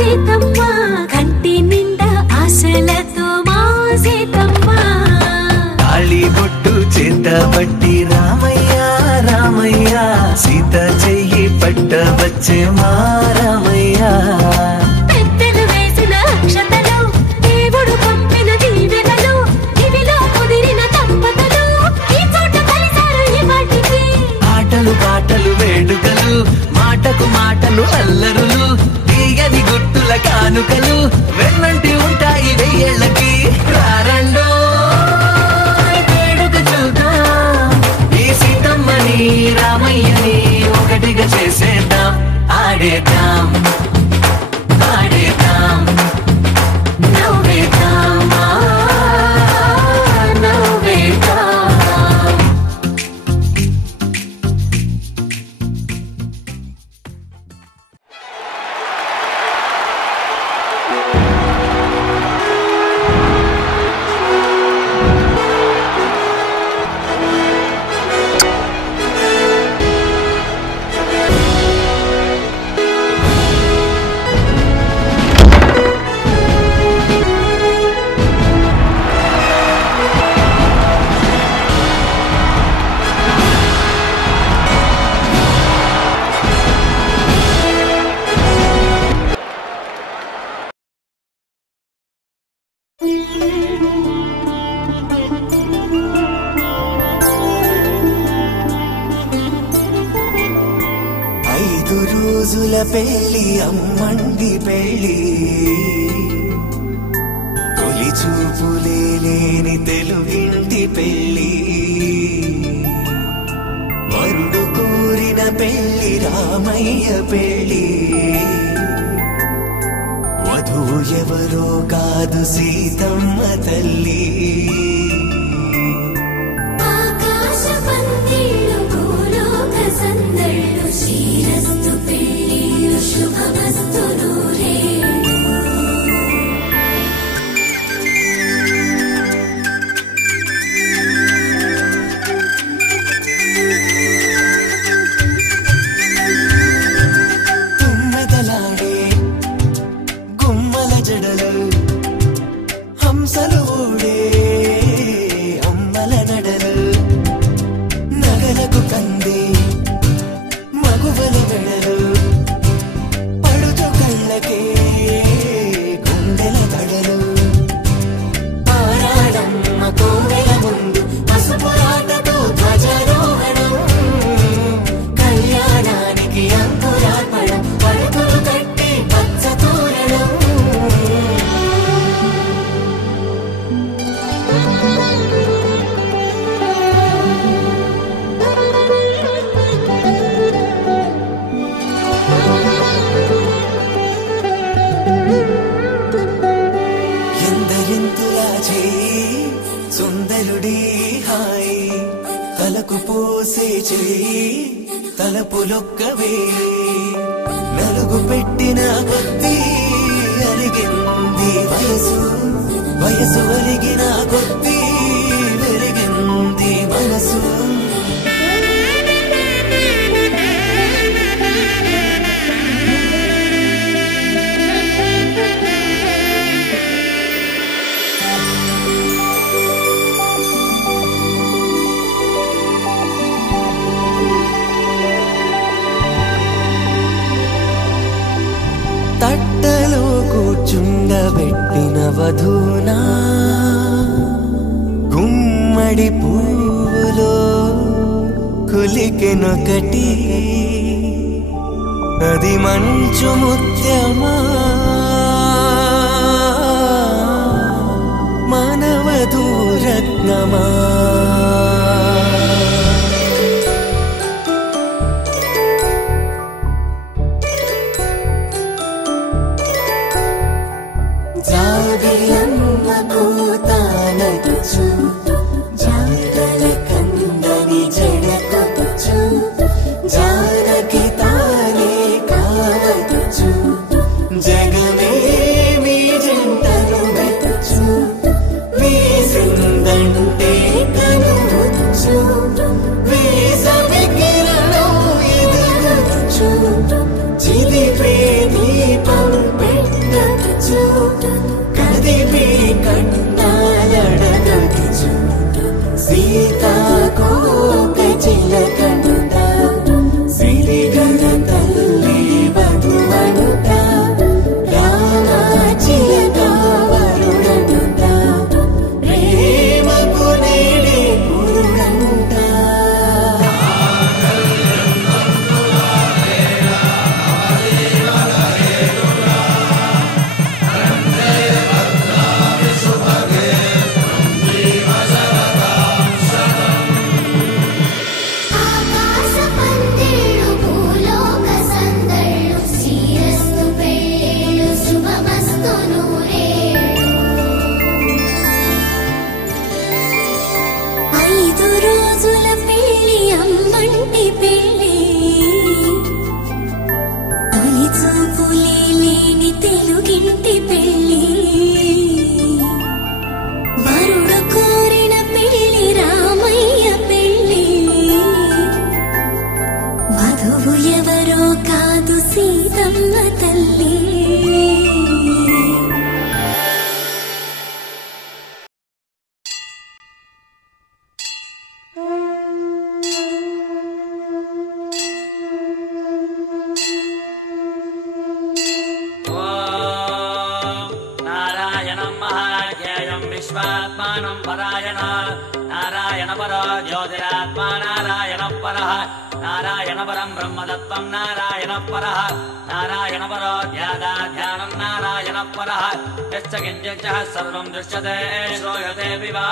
సీతమ్మ కంటి నిండా ఆశలతో మా సీతమ్మ తాళి బొట్టు చేత పట్టి రామయ్య రామయ్య సీత చెయ్యి పట్ట వచ్చే మా రామయ్య పెద్దలు వేసిన అక్షతలు దేవుడు పంపిన దీవెనలు ఇవిలో కుదిరిన దంపతులు ఈ చోట కలిసారు ఈ వాటికి ఆటలు పాటలు వేడుకలు మాటకు మాటలు అల్లరులు తీయని గుట్టుల కానుకలు వెన్నంటి ఉంటాయి వెయ్యేళ్ళకి రారండో వేడుక చూద్దాం ఈ సీతమ్మని రామయ్యని ఒకటిగా చేసేద్దాం ఆడేద్దాం ఆడేద్దాం నవ్వేద్దాం నవ్వేద్దాం రోజుల పెళ్లి అమ్మండి పెళ్లి తొలి చూపులే లేని తెలుగింటి పెళ్లి వరుడు కోరిన పెళ్లి రామయ్య పెళ్లి వధువు ఎవరో కాదు సీతమ్మ తల్లి శ్రీరస్తు పెళ్లి శుభమస్తు నూరే తుమ్మెదలాడే గుమ్మల జడలు హంసలు ఊడే అమ్మల నడలు నగలకు కందే మగువల వెడలు పడుచు కళ్ళకే గుండెల తడలు పారాడమ్మ కోవెల ముందు పసుపు ఆటతో ధ్వజారోహణం కళ్యాణానికి అంకురార్పణం పడుకులు కట్టి పచ్చ తోరణం సుందరుడి హాయ్ తలకు పోసే చేయి తలపులొక్కవే నలుగు పెట్టిన కొద్దీ అలిగింది వయసు వయసు అలిగిన కొద్దీ వెలిగింది మనసు తట్టలో కూర్చుండబెట్టిన వధూనా గుమ్మడి పూలో కులికెనొకటి అది మంచు ముత్యమా మానవధూరత్నమా జగ తెలుగింటి పెళ్ళి వరుడు కోరిన పెళ్ళి రామయ్య పెళ్ళి వధువు ఎవరో కాదు సీతమ్మ తల్లి नारायण परो ज्योतिरात्मा नारायण परः नारायण परं ब्रह्मतत्त्वं नारायण परः नारायण परो ध्यानं नारायण परः यश्च किञ्चित् सर्वं दृश्यते श्रूयते विवा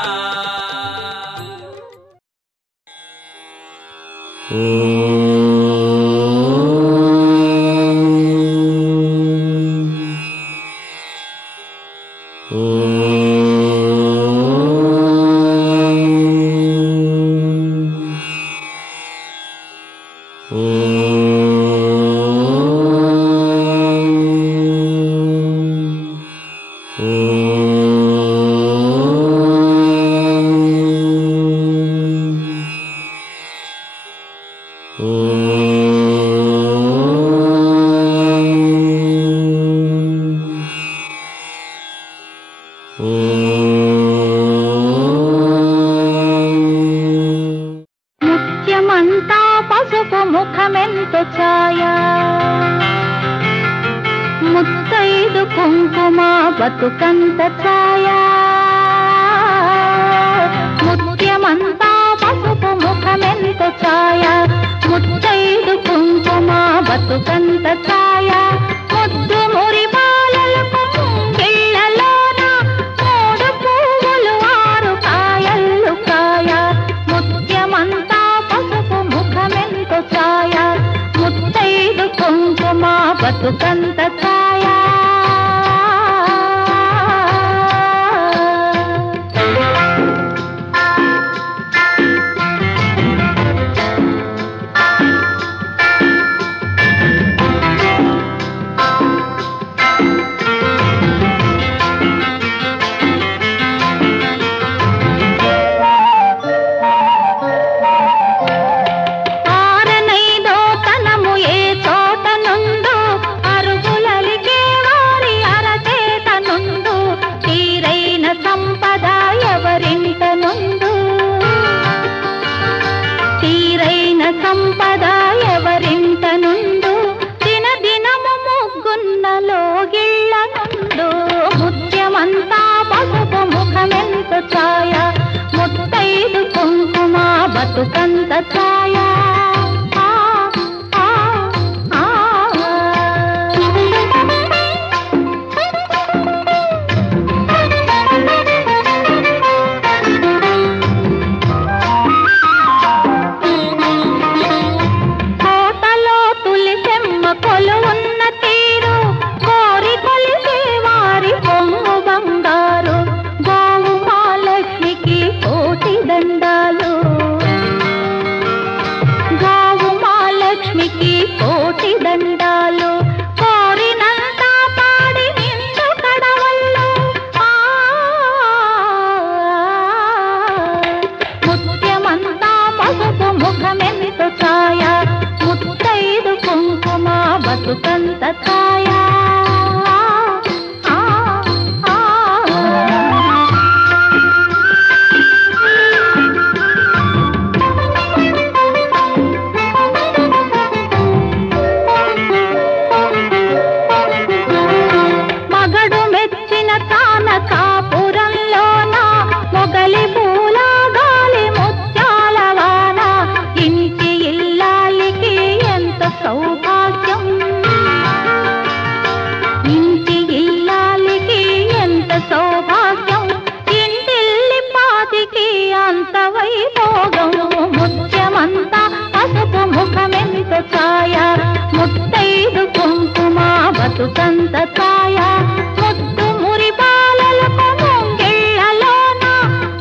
ముత్యమంతా పసుపు ముఖమెంతో ఛాయ ముత్తైదు కుంకుమ బతుకంత ఛాయ ముత్యమంతా పసుపు ముఖమెంతో ఛాయ ముత్తైదు కుంకుమ బతుకంత ఛాయ ముద్దు మురి బాలలకు ముంగిళ్ళలోన మూడు పువ్వులు ఆరు కాయలు కాయ ముత్యమంతా పసుపు ముఖమెంతో ఛాయ ముత్తైదు కుంకుమ బతుకంత ఛాయ సంపద ఎవరింట నుండు దినదినము ముగ్గున్నలో గిళ్ళ నుండు ముత్యమంతా పసుపు ముఖమెంత ఛాయ ముత్తైదు కుంకుమ బతుకంత ఛాయ కోటి దండాలు కోరినంత పాడి నిండు కడవళ్ళు ముత్యమంతా పసుపు ముఖమెంతో ఛాయ ముత్తైదు కుంకుమ బతుకంత ఛాయ ముత్తైదు కుంకుమ బతుకంత ఛాయ ముద్దు మురి బాలలకు ముంగిళ్ళలోన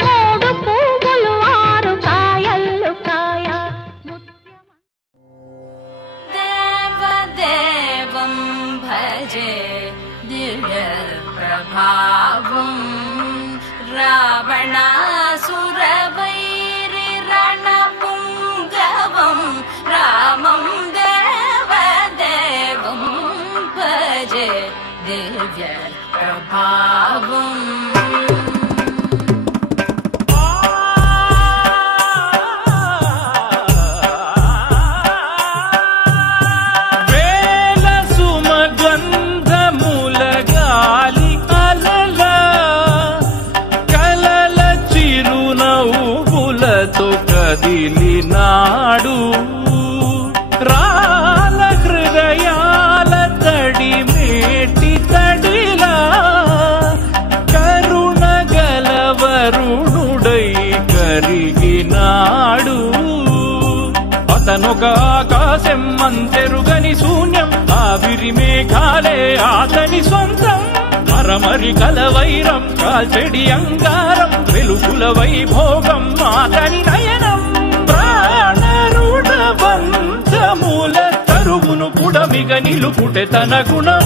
మూడు పువ్వులు ఆరు కాయలు కాయ దేవదేవం భజే ప్రభావం రావణాసురవైరి రణపుంగవం రామం దేవదేవం భజే దివ్య ప్రభావం కదిలినాడు రాల హృదయాల తడి మేటి తడిలా కరుణ గలవరుణుడై కరిగినాడు అతనొక ఆకాశం అంతెరుగని శూన్యం ఆవిరి మేఘాలే అతని సొంతం మరమరి కలవైరం కాల్చెడి అంగారం వెలుగుల వైభోగం అతని నయనం ప్రాణరుణ వంశముల తరుగును పుడమిగ నిలుపుటె తన గుణం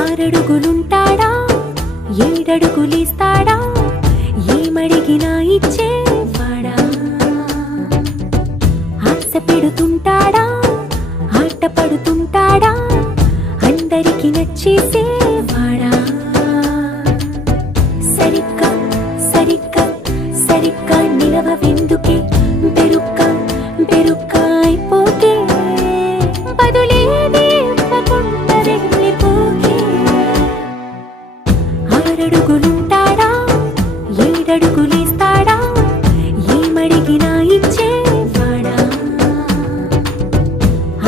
ఆరడుగులుంటాడా ఏడడుగులిస్తాడా ఏమడిగినా ఇచ్చేవాడా ఆశ పెడుతుంటాడా ఆట పడుతుంటాడా అందరికి నచ్చేసేవాడా సరిగ్గా సరిగ్గా సరిగ్గా నిలవెందుకే బెరుక్క బెరుక్క అయిపోకే బదులేది ఇవ్వకుండా వెళ్ళిపోకే ఆరడుగులుంటాడా ఏడడుగులేస్తాడా ఏమడిగినా ఇచ్చేవాడా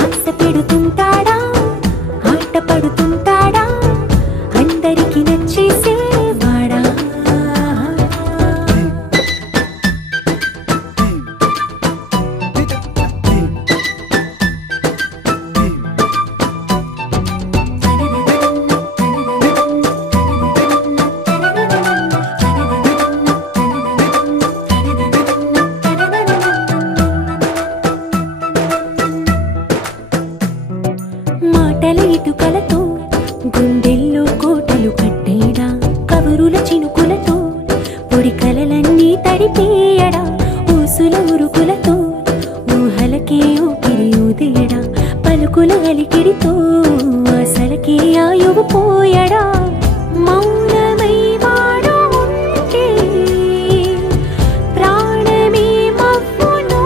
ఆశ పెడుతుంటాడా ఆట పడుతుంటాడా అందరికి నచ్చేసేవాడా మాటల ఇటుకలతో గుండెల్లో కోటలు కట్టేడా కబురుల చినుకులతో పొడి కలలన్నీ తడిపేయడా ఊసుల ఉరుకులతో ఊహలకే ఊపిరి ఊదేయడా పలుకుల అలికిడితో అసలకే ఆయువు పోయడా మౌనమై వాడు ఉంటే ప్రాణమే మవ్వును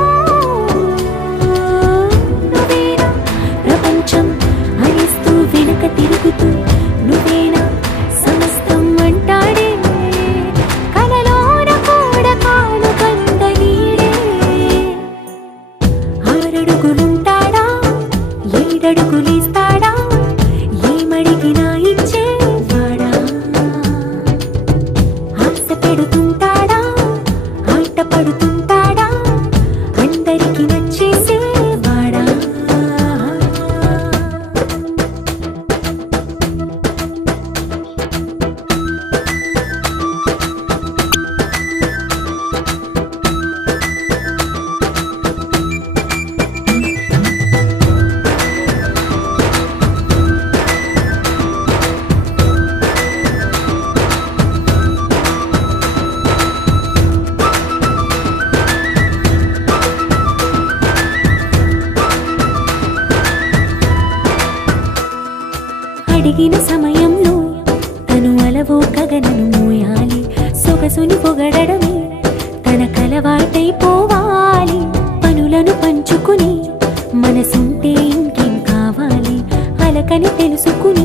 నువ్వేనా ప్రపంచం అరిస్తూ వెనుక తిరుగుతూ నువ్వేనా సమస్తం అంటాడే కలలోన కూడా కాను కంద నీడే ఆరడుగులుంటాడా ఏడడుగులేస్తాడా ఏమడిగినా ఇచ్చేవాడా ఆశ పెడుతుంటాడా ఆట పడుతుంటాడా అందరికి నచ్చేసేవాడా అడిగిన సమయంలో తను అలవో గగనను మోయాలి సొగసుని పొగడమే తన కలవాటైపోవాలి పనులను పంచుకుని మనసుంటే ఇంకేం కావాలి అలకని తెలుసుకుని